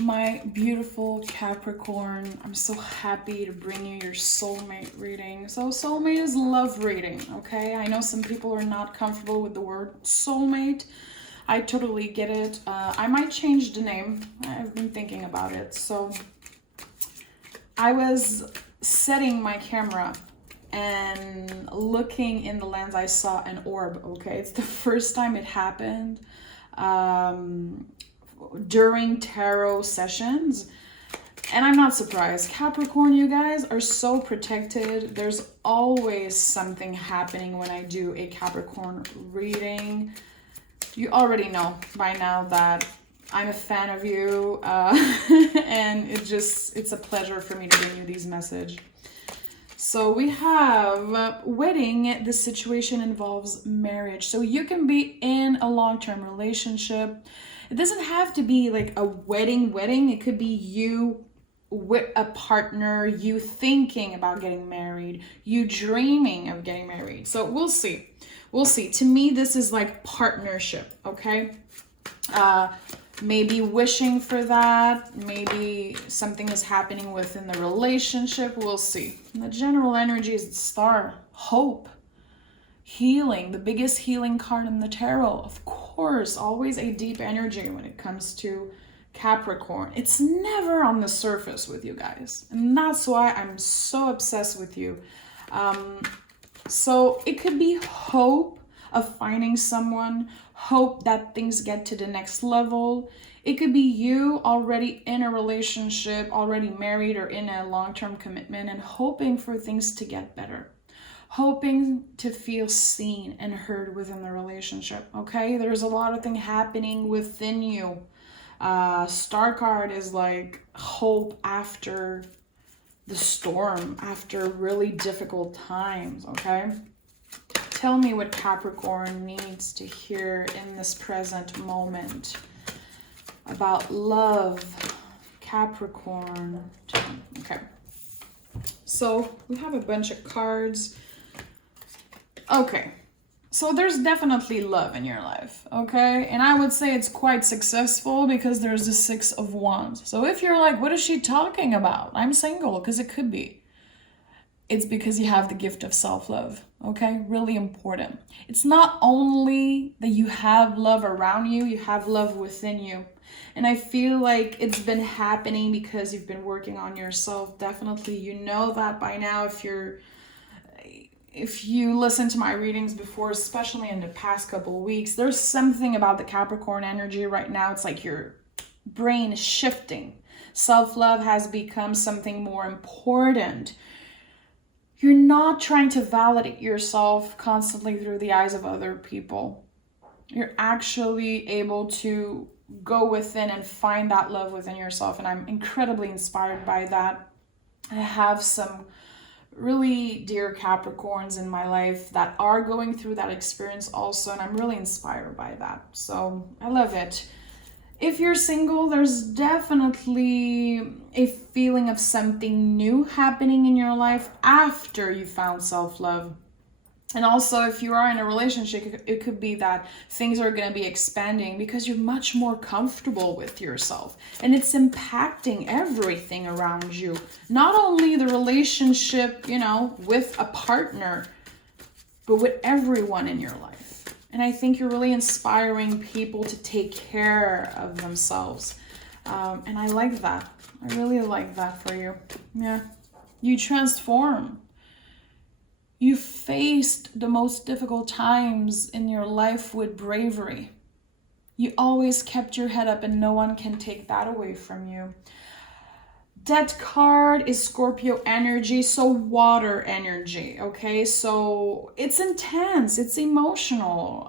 my beautiful Capricorn, I'm so happy to bring you your soulmate reading. So soulmate is love reading, okay? I know some people are not comfortable with the word soulmate. I totally get it. I might change the name. I've been thinking about it. So I was setting my camera and looking in the lens, I saw an orb, okay? It's the first time it happened. During tarot sessions, and I'm not surprised. Capricorn, you guys are so protected. There's always something happening when I do a Capricorn reading. You already know by now that I'm a fan of you, and it's a pleasure for me to bring you these messages. So we have wedding. This situation involves marriage. So you can be in a long-term relationship. It doesn't have to be like a wedding. It could be you with a partner, you thinking about getting married, you dreaming of getting married. So we'll see. To me, this is like partnership, okay? Maybe wishing for that. Maybe something is happening within the relationship. We'll see. And the general energy is the star, hope, healing, the biggest healing card in the tarot. Of course, always a deep energy when it comes to Capricorn. It's never on the surface with you guys. And that's why I'm so obsessed with you. So it could be hope of finding someone, hope that things get to the next level. It could be you already in a relationship, already married or in a long-term commitment and hoping for things to get better. Hoping to feel seen and heard within the relationship, okay? There's a lot of things happening within you. Star card is like hope after the storm, after really difficult times, okay? Tell me what Capricorn needs to hear in this present moment about love. Capricorn. Okay. So we have a bunch of cards. Okay. So there's definitely love in your life, okay? And I would say it's quite successful because there's the 6 of Wands. So if you're like, what is she talking about? I'm single, because it could be. It's because you have the gift of self-love, okay? Really important. It's not only that you have love around you, you have love within you. And I feel like it's been happening because you've been working on yourself. Definitely, you know that by now if you listen to my readings before, especially in the past couple of weeks, there's something about the Capricorn energy right now. It's like your brain is shifting. Self-love has become something more important. You're not trying to validate yourself constantly through the eyes of other people. You're actually able to go within and find that love within yourself. And I'm incredibly inspired by that. I have some really dear Capricorns in my life that are going through that experience also. And I'm really inspired by that. So I love it. If you're single, there's definitely a feeling of something new happening in your life after you found self-love. And also, if you are in a relationship, it could be that things are going to be expanding because you're much more comfortable with yourself. And it's impacting everything around you. Not only the relationship, with a partner, but with everyone in your life. And I think you're really inspiring people to take care of themselves. And I like that. I really like that for you. Yeah. You transform. You faced the most difficult times in your life with bravery. You always kept your head up and no one can take that away from you. That card is Scorpio energy, so water energy, okay? So it's intense, it's emotional.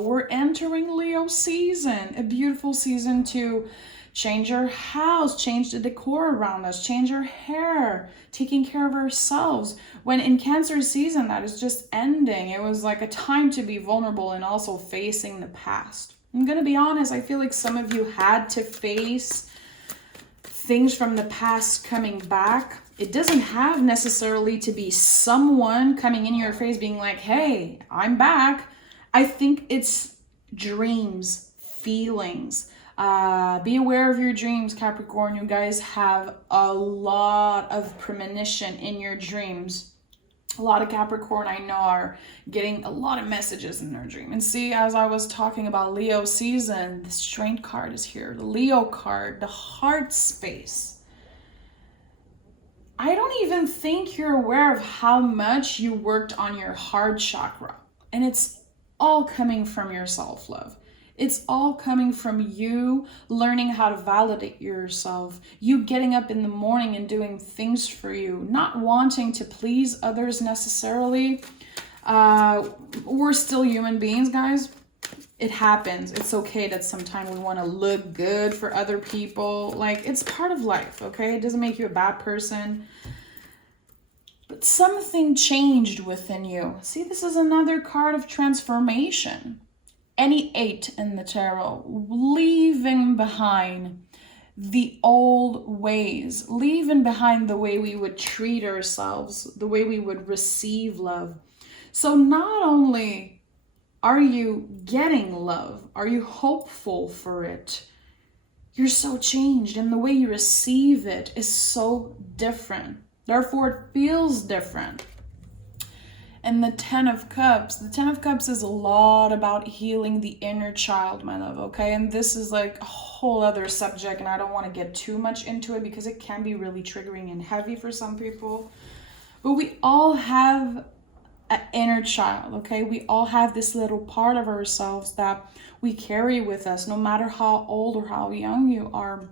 We're entering Leo season, a beautiful season to change your house, change the decor around us, change our hair, taking care of ourselves. When in Cancer season, that is just ending. It was like a time to be vulnerable and also facing the past. I'm gonna be honest, I feel like some of you had to face things from the past coming back. It doesn't have necessarily to be someone coming in your face being like, hey, I'm back. I think it's dreams, feelings, Be aware of your dreams, Capricorn. You guys have a lot of premonition in your dreams. A lot of Capricorn I know are getting a lot of messages in their dream. And see, as I was talking about Leo season, the Strength card is here. The Leo card, the heart space. I don't even think you're aware of how much you worked on your heart chakra. And it's all coming from your self-love. It's all coming from you learning how to validate yourself, you getting up in the morning and doing things for you, not wanting to please others necessarily. We're still human beings, guys. It happens. It's okay that sometimes we want to look good for other people. Like, it's part of life, okay? It doesn't make you a bad person. But something changed within you. See, this is another card of transformation. Any 8 in the tarot, leaving behind the old ways, leaving behind the way we would treat ourselves, the way we would receive love. So not only are you getting love, are you hopeful for it, you're so changed, and the way you receive it is so different. Therefore, it feels different. And the 10 of Cups. The 10 of Cups is a lot about healing the inner child, my love, okay? And this is like a whole other subject, and I don't want to get too much into it because it can be really triggering and heavy for some people. But we all have an inner child, okay? We all have this little part of ourselves that we carry with us, no matter how old or how young you are.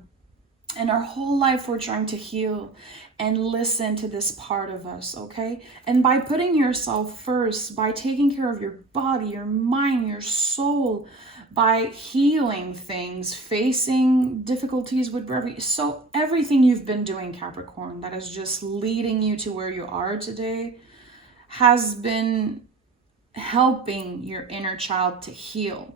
And our whole life we're trying to heal and listen to this part of us, okay? And by putting yourself first, by taking care of your body, your mind, your soul, by healing things, facing difficulties with bravery. So everything you've been doing, Capricorn, that is just leading you to where you are today, has been helping your inner child to heal.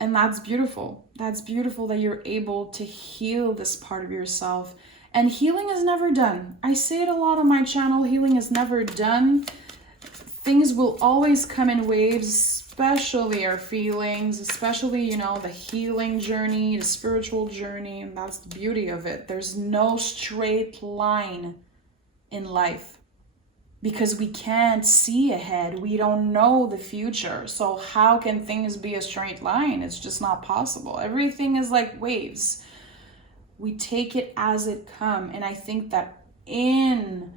And that's beautiful. That's beautiful that you're able to heal this part of yourself. And healing is never done. I say it a lot on my channel. Healing is never done. Things will always come in waves, especially our feelings, especially, you know, the healing journey, the spiritual journey. And that's the beauty of it. There's no straight line in life because we can't see ahead. We don't know the future. So how can things be a straight line? It's just not possible. Everything is like waves. We take it as it comes. And I think that in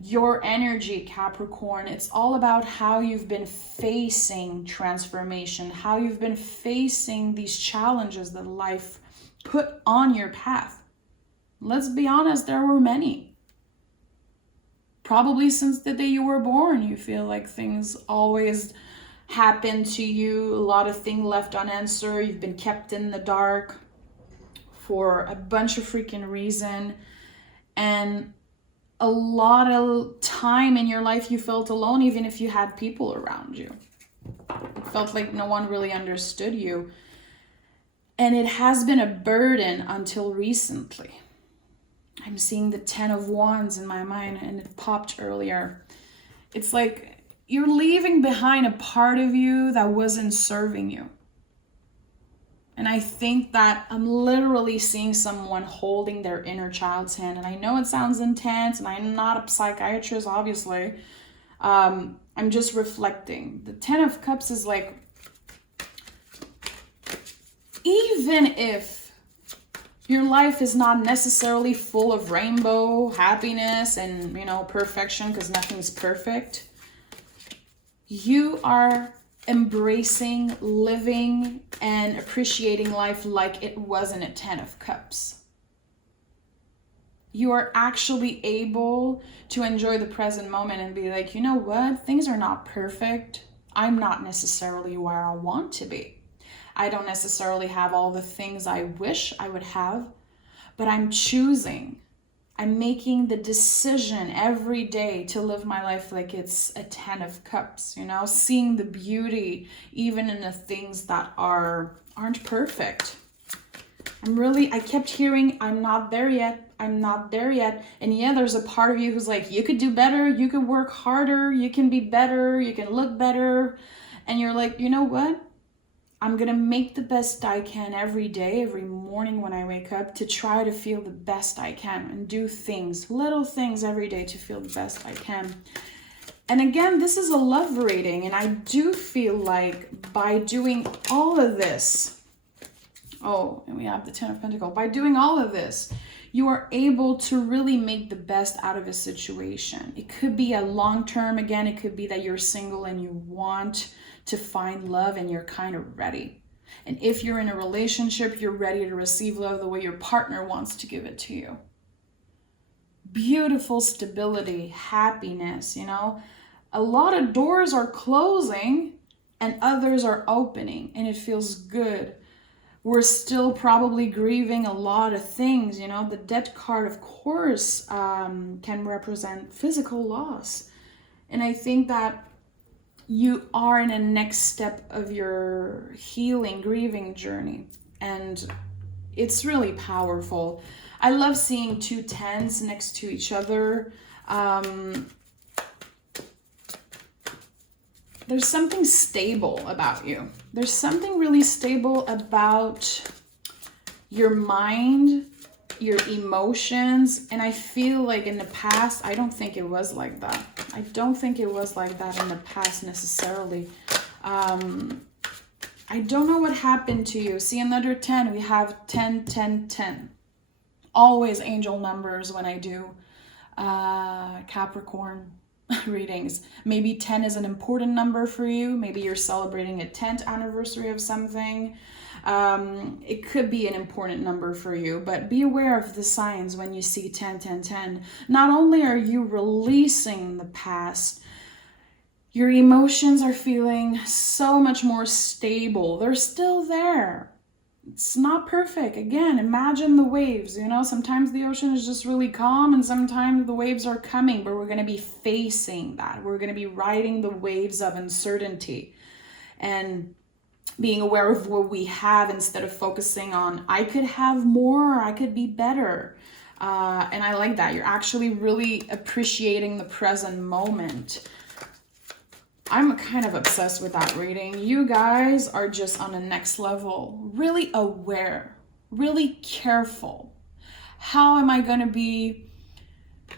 your energy, Capricorn, it's all about how you've been facing transformation, how you've been facing these challenges that life put on your path. Let's be honest, there were many. Probably since the day you were born, you feel like things always happen to you, a lot of things left unanswered, you've been kept in the dark for a bunch of freaking reason, and a lot of time in your life you felt alone, even if you had people around you. It felt like no one really understood you, and it has been a burden until recently. I'm seeing the 10 of Wands in my mind, and it popped earlier. It's like you're leaving behind a part of you that wasn't serving you. And I think that I'm literally seeing someone holding their inner child's hand. And I know it sounds intense, and I'm not a psychiatrist, obviously. I'm just reflecting. The 10 of Cups is like, even if your life is not necessarily full of rainbow, happiness, and, you know, perfection, because nothing's perfect, you are embracing, living, and appreciating life like it wasn't a 10 of Cups. You are actually able to enjoy the present moment and be like, you know what? Things are not perfect. I'm not necessarily where I want to be. I don't necessarily have all the things I wish I would have, but I'm choosing. I'm making the decision every day to live my life like it's a 10 of Cups, you know, seeing the beauty even in the things that aren't perfect. I kept hearing, I'm not there yet. I'm not there yet. And yeah, there's a part of you who's like, you could do better. You could work harder. You can be better. You can look better. And you're like, you know what? I'm going to make the best I can every day, every morning when I wake up, to try to feel the best I can and do things, little things every day to feel the best I can. And again, this is a love reading, and I do feel like by doing all of this, oh, and we have the Ten of Pentacles, by doing all of this, you are able to really make the best out of a situation. It could be a long term, again, it could be that you're single and you want to find love and you're kind of ready. And if you're in a relationship, you're ready to receive love the way your partner wants to give it to you. Beautiful stability, happiness, you know. A lot of doors are closing and others are opening, and it feels good. We're still probably grieving a lot of things, you know. The Death card, of course, can represent physical loss. And I think that you are in a next step of your healing, grieving journey. And it's really powerful. I love seeing two tens next to each other. There's something stable about you. There's something really stable about your mind, your emotions. And I feel like in the past, I don't think it was like that. I don't think it was like that in the past necessarily. I don't know what happened to you. See, another 10, we have 10, 10, 10. Always angel numbers when I do Capricorn readings. Maybe 10 is an important number for you. Maybe you're celebrating a 10th anniversary of something. It could be an important number for you, but be aware of the signs when you see 10, 10, 10. Not only are you releasing the past, your emotions are feeling so much more stable. They're still there. It's not perfect. Again, imagine the waves, you know, sometimes the ocean is just really calm and sometimes the waves are coming, but we're going to be facing that. We're going to be riding the waves of uncertainty and being aware of what we have instead of focusing on, I could have more, or I could be better. And I like that. You're actually really appreciating the present moment. I'm kind of obsessed with that reading. You guys are just on the next level, really aware, really careful. How am I going to be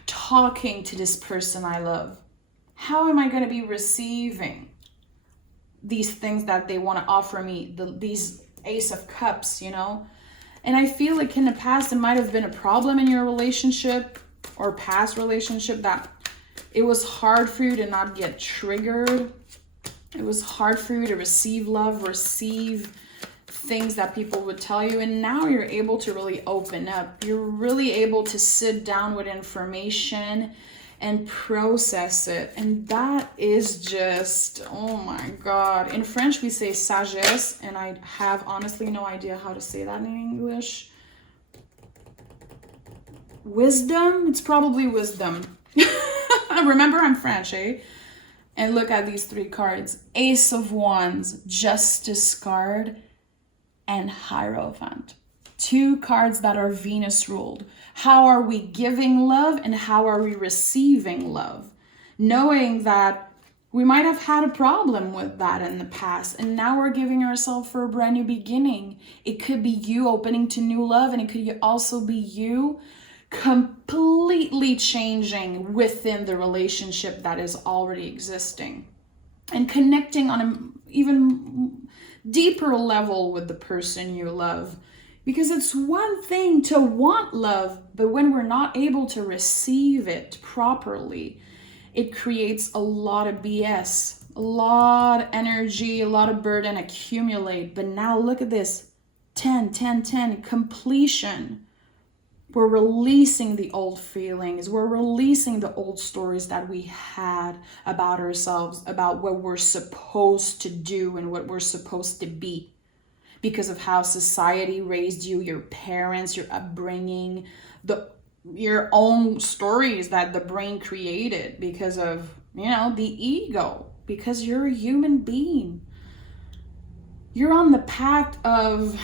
talking to this person I love? How am I going to be receiving these things that they want to offer me, these Ace of Cups, you know? And I feel like in the past, it might have been a problem in your relationship or past relationship that it was hard for you to not get triggered. It was hard for you to receive love, receive things that people would tell you. And now you're able to really open up. You're really able to sit down with information and process it. And that is just, oh my God. In French, we say sagesse, and I have honestly no idea how to say that in English. Wisdom? It's probably wisdom. Remember, I'm French, eh? And look at these three cards. Ace of Wands, Justice card, and Hierophant. Two cards that are Venus ruled. How are we giving love and how are we receiving love? Knowing that we might have had a problem with that in the past, and now we're giving ourselves for a brand new beginning. It could be you opening to new love, and it could also be you completely changing within the relationship that is already existing and connecting on an even deeper level with the person you love. Because it's one thing to want love, but when we're not able to receive it properly, it creates a lot of BS, a lot of energy, a lot of burden accumulate. But now look at this, 10, 10, 10, completion. We're releasing the old feelings. We're releasing the old stories that we had about ourselves, about what we're supposed to do and what we're supposed to be because of how society raised you, your parents, your upbringing, your own stories that the brain created because of, you know, the ego, because you're a human being. You're on the path of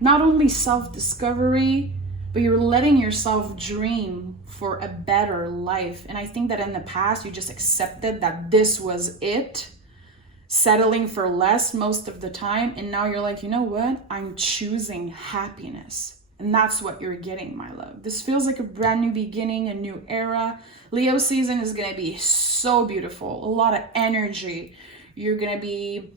not only self-discovery, but you're letting yourself dream for a better life. And I think that in the past, you just accepted that this was it. settling for less most of the time. And now you're like, you know what? I'm choosing happiness. And that's what you're getting, my love. This feels like a brand new beginning, a new era. Leo season is going to be so beautiful. A lot of energy. You're going to be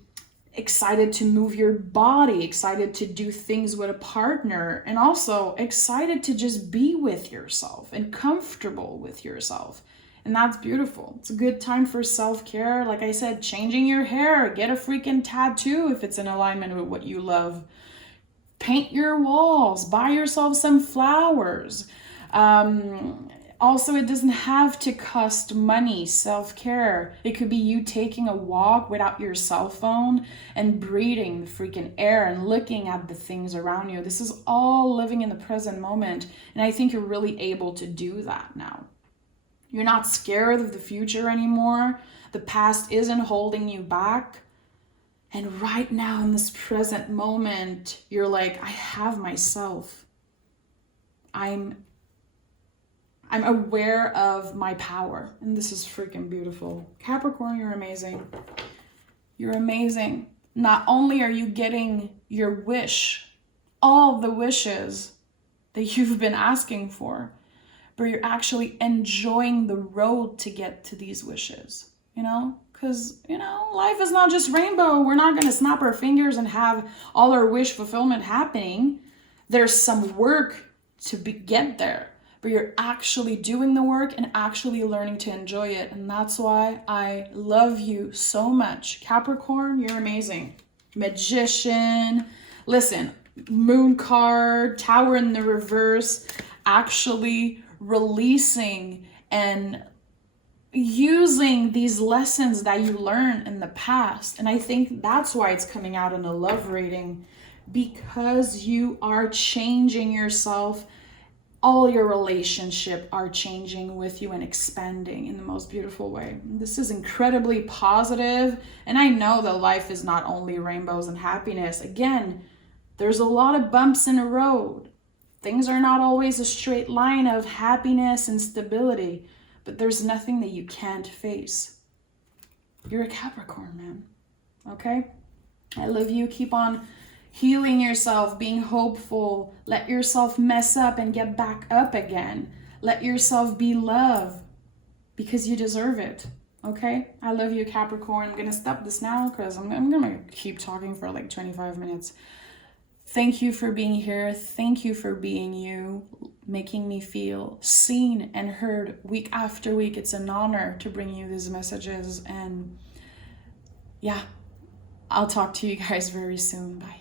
excited to move your body, excited to do things with a partner, and also excited to just be with yourself and comfortable with yourself. And that's beautiful. It's a good time for self-care. Like I said, changing your hair, get a freaking tattoo if it's in alignment with what you love. Paint your walls, buy yourself some flowers. Also, it doesn't have to cost money, self-care. It could be you taking a walk without your cell phone and breathing the freaking air and looking at the things around you. This is all living in the present moment. And I think you're really able to do that now. You're not scared of the future anymore. The past isn't holding you back. And right now in this present moment, you're like, I have myself. I'm aware of my power, and this is freaking beautiful. Capricorn, you're amazing. You're amazing. Not only are you getting your wish, all the wishes that you've been asking for, but you're actually enjoying the road to get to these wishes, you know? Because, you know, life is not just rainbow. We're not going to snap our fingers and have all our wish fulfillment happening. There's some work to get there. But you're actually doing the work and actually learning to enjoy it. And that's why I love you so much. Capricorn, you're amazing. Magician. Listen, moon card, tower in the reverse, actually releasing and using these lessons that you learned in the past. And I think that's why it's coming out in a love reading, because you are changing yourself. All your relationship are changing with you and expanding in the most beautiful way. This is incredibly positive, and I know that life is not only rainbows and happiness. Again, there's a lot of bumps in the road. Things are not always a straight line of happiness and stability, but there's nothing that you can't face. You're a Capricorn, man. Okay? I love you. Keep on healing yourself, being hopeful. Let yourself mess up and get back up again. Let yourself be loved because you deserve it. Okay? I love you, Capricorn. I'm going to stop this now because I'm going to keep talking for like 25 minutes. Thank you for being here. Thank you for being you, making me feel seen and heard week after week. It's an honor to bring you these messages. And yeah, I'll talk to you guys very soon. Bye.